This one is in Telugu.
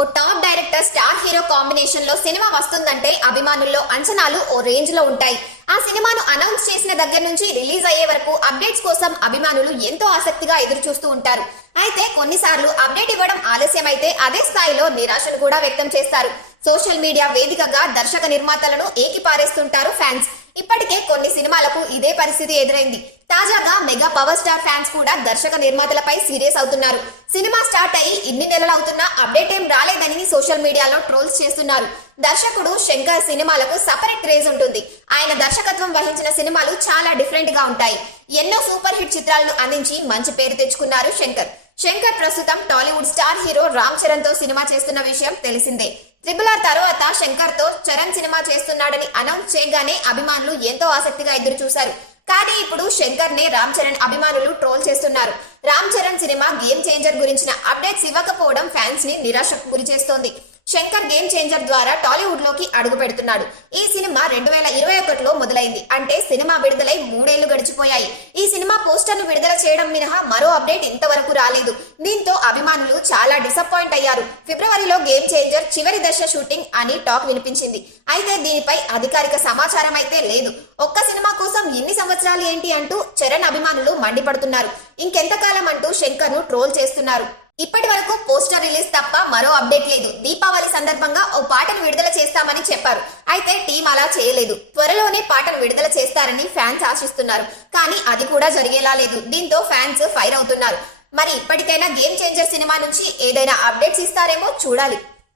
ఓ top director star hero combination లో సినిమా వస్తుందంటే అభిమానుల్లో అంచనాలు ఓ రేంజ్ లో ఉంటాయి. ఆ సినిమాను అనౌన్స్ చేసిన దగ్గర నుంచి రిలీజ్ అయ్యే వరకు అప్డేట్స్ కోసం అభిమానులు ఎంతో ఆసక్తిగా ఎదురు చూస్తూ ఉంటారు. అయితే కొన్నిసార్లు అప్డేట్ ఇవ్వడం ఆలస్యమైతే అదే స్థాయిలో నిరాశను కూడా వ్యక్తం చేస్తారు. సోషల్ మీడియా వేదికగా దర్శక నిర్మాతలను ఏకిపారేస్తుంటారు ఫ్యాన్స్. ఇప్పటికే కొన్ని సినిమాలకు ఇదే పరిస్థితి ఎదురైంది. తాజాగా మెగా పవర్ స్టార్ ఫ్యాన్స్ కూడా దర్శక నిర్మాతలపై సీరియస్ అవుతున్నారు. సినిమా స్టార్ట్ అయ్యి ఇన్ని నెలలు అవుతున్నా అప్డేట్ ఏం రాలేదని సోషల్ మీడియాలో ట్రోల్స్ చేస్తున్నారు. దర్శకుడు శంకర్ సినిమాలకు సపరేట్ క్రేజ్ ఉంటుంది. ఆయన దర్శకత్వం వహించిన సినిమాలు చాలా డిఫరెంట్ గా ఉంటాయి. ఎన్నో సూపర్ హిట్ చిత్రాలను అందించి మంచి పేరు తెచ్చుకున్నారు శంకర్ ప్రస్తుతం టాలీవుడ్ స్టార్ హీరో రామ్ చరణ్ తో సినిమా చేస్తున్న విషయం తెలిసిందే. RRR తర్వాత శంకర్ తో చరణ్ సినిమా చేస్తున్నాడని అనౌన్స్ చేయగానే అభిమానులు ఎంతో ఆసక్తిగా ఎదురు చూశారు. కానీ ఇప్పుడు శంకర్ నే రామ్ చరణ్ అభిమానులు ట్రోల్ చేస్తున్నారు. Ram Charan cinema game changer గురించిన అప్డేట్స్ ఇవ్వకపోవడం ఫ్యాన్స్ ని నిరాశకు గురి చేస్తోంది. శంకర్ గేమ్ చేంజర్ ద్వారా టాలీవుడ్ లోకి అడుగు పెడుతున్నాడు. ఈ సినిమా 2021లో మొదలైంది. అంటే సినిమా విడుదలై 3 ఏళ్లు గడిచిపోయాయి. ఈ సినిమా పోస్టర్ ను విడుదల చేయడం మినహా మరో అప్డేట్ ఇంతవరకు రాలేదు. దీంతో అభిమానులు చాలా డిసప్పాయింట్ అయ్యారు. ఫిబ్రవరిలో గేమ్ చేంజర్ చివరి దశ షూటింగ్ అని టాక్ వినిపించింది. అయితే దీనిపై అధికారిక సమాచారం అయితే లేదు. ఒక్క సినిమా కోసం ఇన్ని సంవత్సరాలు ఏంటి అంటూ చరణ్ అభిమానులు మండిపడుతున్నారు. ఇంకెంతకాలం అంటూ శంకర్ ను ట్రోల్ చేస్తున్నారు. ఇప్పటి వరకు పోస్టర్ రిలీజ్ తప్ప మరో అప్డేట్ లేదు. దీపావళి సందర్భంగా ఓ పాటను విడుదల చేస్తామని చెప్పారు. అయితే టీం అలా చేయలేదు. త్వరలోనే పాటను విడుదల చేస్తారని ఫ్యాన్స్ ఆశిస్తున్నారు. కానీ అది కూడా జరిగేలా లేదు. దీంతో ఫ్యాన్స్ ఫైర్ అవుతున్నారు. మరి ఇప్పటికైనా గేమ్ చేంజర్ సినిమా నుంచి ఏదైనా అప్డేట్స్ ఇస్తారేమో చూడాలి.